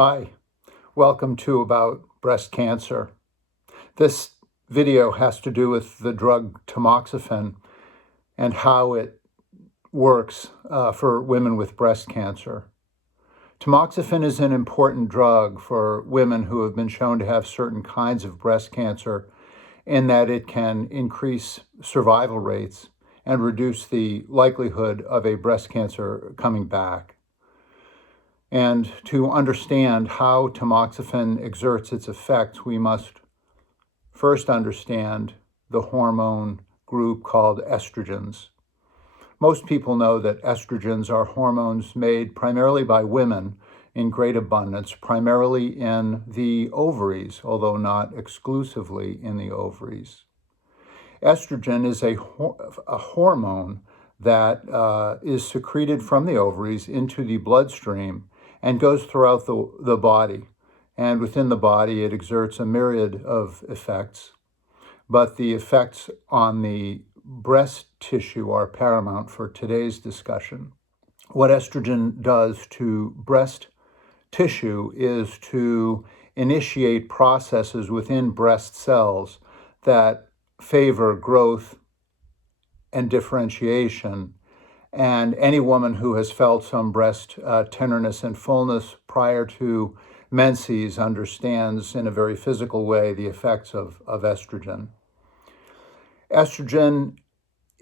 Hi, welcome to About Breast Cancer. This video has to do with the drug tamoxifen and how it works for women with breast cancer. Tamoxifen is an important drug for women who have been shown to have certain kinds of breast cancer in that it can increase survival rates and reduce the likelihood of a breast cancer coming back. And to understand how tamoxifen exerts its effects, we must first understand the hormone group called estrogens. Most people know that estrogens are hormones made primarily by women in great abundance, primarily in the ovaries, although not exclusively in the ovaries. Estrogen is a hormone that is secreted from the ovaries into the bloodstream and goes throughout the body. And within the body, it exerts a myriad of effects. But the effects on the breast tissue are paramount for today's discussion. What estrogen does to breast tissue is to initiate processes within breast cells that favor growth and differentiation. And any woman who has felt some breast tenderness and fullness prior to menses understands in a very physical way the effects of estrogen. Estrogen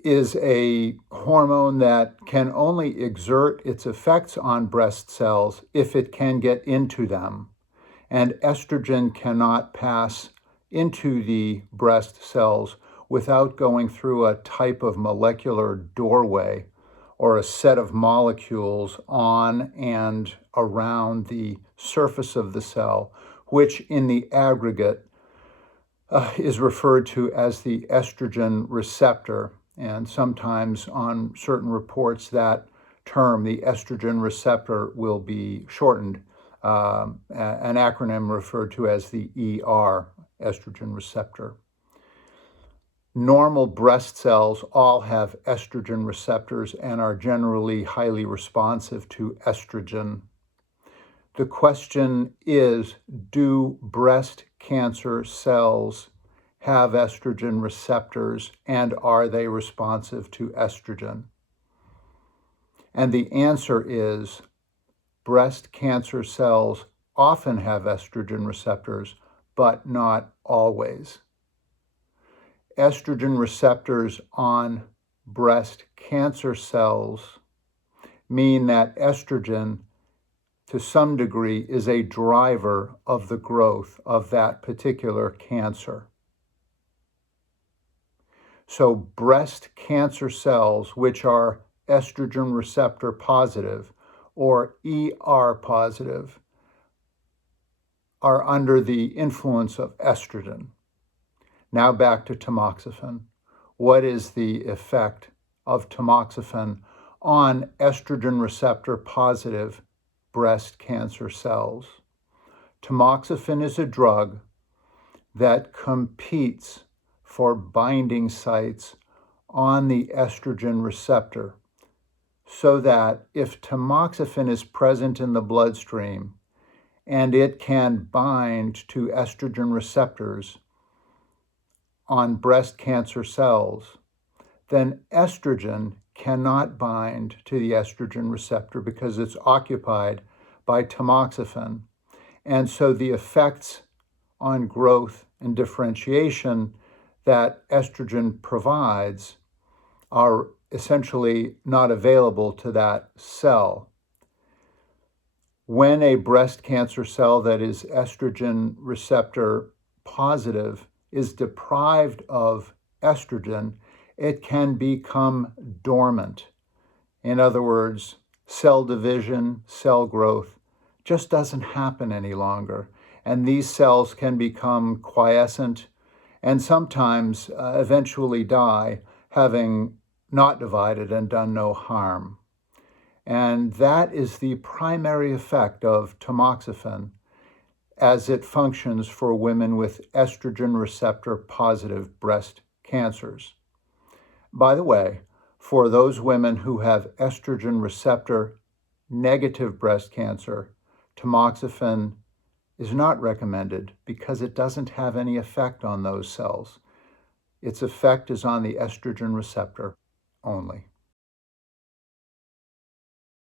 is a hormone that can only exert its effects on breast cells if it can get into them. And estrogen cannot pass into the breast cells without going through a type of molecular doorway or a set of molecules on and around the surface of the cell, which in the aggregate is referred to as the estrogen receptor. And sometimes on certain reports, that term, the estrogen receptor, will be shortened, an acronym referred to as the ER, estrogen receptor. Normal breast cells all have estrogen receptors and are generally highly responsive to estrogen. The question is, do breast cancer cells have estrogen receptors and are they responsive to estrogen? And the answer is breast cancer cells often have estrogen receptors, but not always. Estrogen receptors on breast cancer cells mean that estrogen, to some degree, is a driver of the growth of that particular cancer. So breast cancer cells, which are estrogen receptor positive or ER positive, are under the influence of estrogen. Now back to tamoxifen. What is the effect of tamoxifen on estrogen receptor positive breast cancer cells? Tamoxifen is a drug that competes for binding sites on the estrogen receptor, so that if tamoxifen is present in the bloodstream and it can bind to estrogen receptors on breast cancer cells, then estrogen cannot bind to the estrogen receptor because it's occupied by tamoxifen. And so the effects on growth and differentiation that estrogen provides are essentially not available to that cell. When a breast cancer cell that is estrogen receptor positive is deprived of estrogen, it can become dormant. In other words, cell division, cell growth just doesn't happen any longer. And these cells can become quiescent and sometimes eventually die, having not divided and done no harm. And that is the primary effect of tamoxifen as it functions for women with estrogen receptor positive breast cancers. By the way, for those women who have estrogen receptor negative breast cancer, tamoxifen is not recommended because it doesn't have any effect on those cells. Its effect is on the estrogen receptor only.